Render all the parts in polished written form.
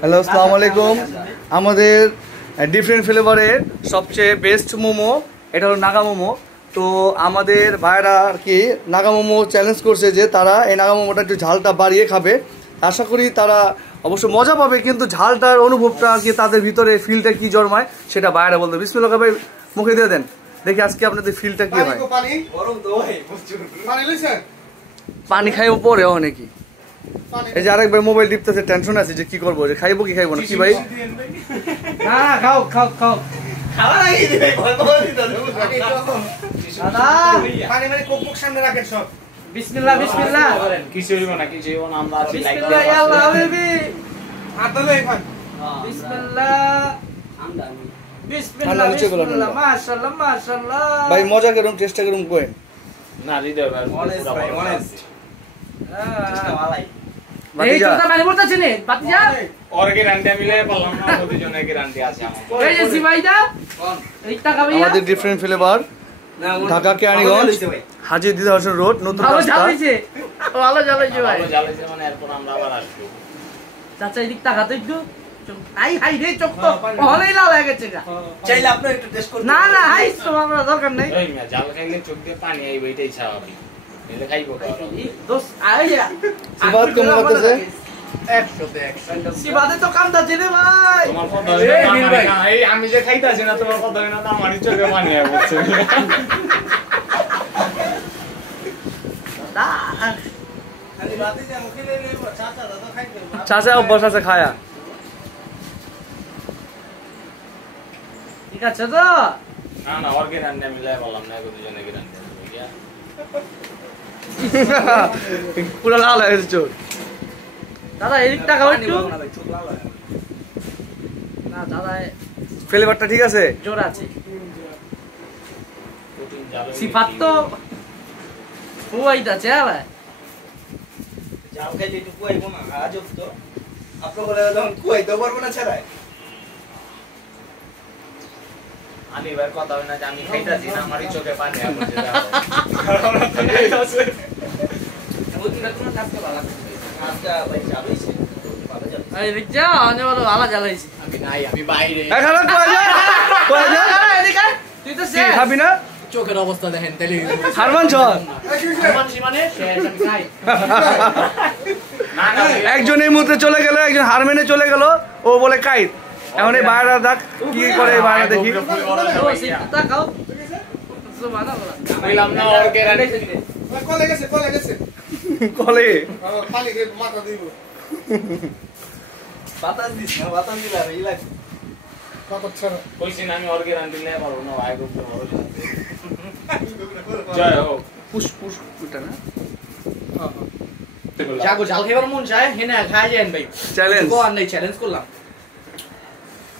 Hello, আসসালামু আলাইকুম। আমাদের ডিফারেন্ট ফ্লেভারের সবচেয়ে বেস্ট মোমো এটা হলো নাগা মোমো। তো আমাদের ভাইরা আর কি নাগা মোমো চ্যালেঞ্জ করছে যে তারা এই নাগা মোমোটা একটু ঝালটা বাড়িয়ে খাবে। আশা করি তারা অবশ্য মজা পাবে, কিন্তু ঝালটার অনুভবটা আর কি তাদের ভিতরে ফিলটা কি জন্মায় সেটা ভাইরা বলতে। বিসমিল্লাহ ভাই, মুখে দিয়ে দেন, দেখি আজকে আপনাদের ফিলটা কি হয়। পানি খাইবো পরে অনেকই। এই যে আরেকবার মোবাইল টিপতেছে, টেনশন আছে যে কি করবো, যে খাইবো কি খাইবো না। কি ভাই? খাও খাও খাও বিসমিল্লাহ বিসমিল্লাহ কিছু হইব না, কিছু হইব না। আমরা আছি লাইক বিসমিল্লাহ ইয়া আল্লাহ হাবিবি আতলে এখন বিসমিল্লাহ বিসমিল্লাহ বিসমিল্লাহ মাশাআল্লাহ মাশাআল্লাহ। ভাই মজা করুন, চেষ্টা করুন কই না হৃদয় ভাই অনেস্ট এই তো মানে বলতাছি নে বাতিজা ওর গ্যারান্টি মিলে বললাম না, প্রতিজনের গ্যারান্টি আছে আমার। এই যে সিবাইদা কোন এই টাকা ভাইয়া আমাদের ডিফারেন্ট ফ্লেভার ঢাকা কেরানীগঞ্জ হাজী দিদার হোসেন রোড নতুন ভালো রাস্তা। জ্বালাইছে ভালো জ্বালাইছে ভাই। ভালো জ্বালাইছে মানে এরপর আমরা আবার আসবো। চাচা এদিক টাকা তো একটু হাই হাই রে চোখ তো হলেই লাল হয়ে গেছে গা। চাইলে আপনি একটু টেস্ট করতে না না হাই তো আমরা দরকার নাই। এই মিয়া জাল খাইলে চোখ দিয়ে পানি আইবে, এটাই স্বাভাবিক। এলে খাইবো কারণ দোস্ত আইয়া সিবাত কেমন লাগতেছে? 100 তে 100 সিবাদে তো কামটা জেনে ভাই। তোমার কথা হইলো না, এই আমি যে খাইতাছি না তোমার কথা হইলো না, আমারই চোখে পানি আইছে। খালি বাতি যা মুখে লইব চাচা দাদা খাইতে চাচা অভ্যাস আছে খায়া। ঠিক আছে তো না না ওর গ্যারান্টি মিলে বললাম না, প্রতিজনের গ্যারান্টি হইয়া পুরো লাল হয়ে গেছে চোখ। দাদা এদিক টাকা একটু না দাদা ফ্লেভারটা ঠিক আছে? জোর আছে প্রোটিন জাল সিফাত তো হুয়াইতাছে ভাই। জাল খাইলে একটু কুয়াইব না আজব তো আপনি বলে যখন কুয়াইতে পারবো না ছাড়াই আমি এবার কথা হয় না যে আমি খাইতাছি না, আমারই চোখে পানি আইছে। বুঝিনা কোন কাজকে ভালো লাগছে আজকে ভাই যাবেইছে ভালো যাবে এই রিজা আনে বলো ভালো জ্বালাইছি। আমি নাই, আমি বাইরে। এখানে কয় যা কয় যা এদিকে তুই তো কি শেষ খাবি না? চোখের অবস্থা দেখেন তাহলে হারমান ছড় মানসি মানে শেষ আমি খাই। না না একজন এই মুহূর্তে চলে গেল, একজন হারমেনে চলে গেল, ও বলে কাইত। এখন এই বাইরা দেখ কি করে, বাইরা দেখি। ও সিফতা খাও সুবহানাল্লাহ। কইলাম না ওর গ্যারান্টি কলে গেছে কলে পানি কে মাথা দিব বাতাস দিস না, বাতাস দিলা রে ইলা কত ছাড়া কইছি না আমি ওর গ্যারান্টি নিয়ে পারবো না, আই গ্রুপে বড় জয় হোক। পুশ পুশ ওটা না জাগো জাল খাইবার মন চায় হেনা খাই যান ভাই চ্যালেঞ্জ। কো আর নাই চ্যালেঞ্জ করলাম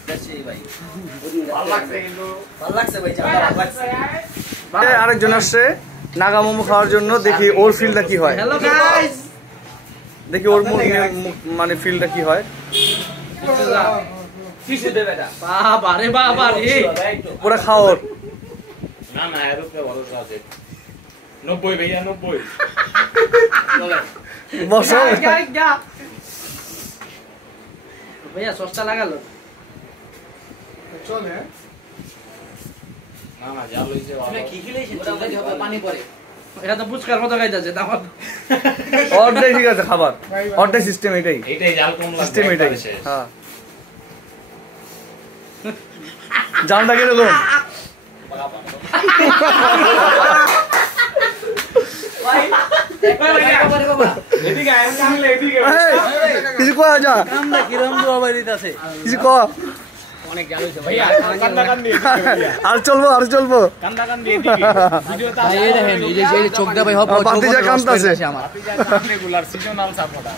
দেখছি ভাই ভালো লাগছে কিন্তু ভালো লাগছে ভাই জাল ভালো লাগছে আরেকজন আসছে নাগা মোমো খাওয়ার জন্য, দেখি ওর ফিলটা কি হয়। হ্যালো গাইস দেখি ওর মানে ফিলটা কি হয়। কিছু দেবে না বাবা রে বাবা রে ওরা খাওয়ার না না এর উপরে ভরসা আছে। 90 ভাইয়া 90 বসো। ভাইয়া সস্তা লাগালো চলে না না জাল হইছে ভালো। কি খিলাইছেন ওটা হবে পানি পড়ে এটা তো পুচকার মতো খাইতাছে দামাত। অর্ধেক ঠিক আছে খাবার, অর্ধেক সিস্টেম এটাই, এইটাই জাল কম লাগছে সিস্টেম এটাই। শেষ। হ্যাঁ জানটা কিরকম? এদিকে আয় না, এদিকে কিছু কয়া যা, কামটা কিরম দোয়া দিতাছে কিছু ক। অনেক জাল হইছে ভাইয়া কান্দা কান্দি আর চলবো আর চলবো। কান্দা কান্দি এদিকে ভিডিওতে এই দেখেন এই যে চোখ দা ভাই হবে বাতি যা কামতাছে। আপনি যা সামনে গুলার সিজনাল সাপোর্টার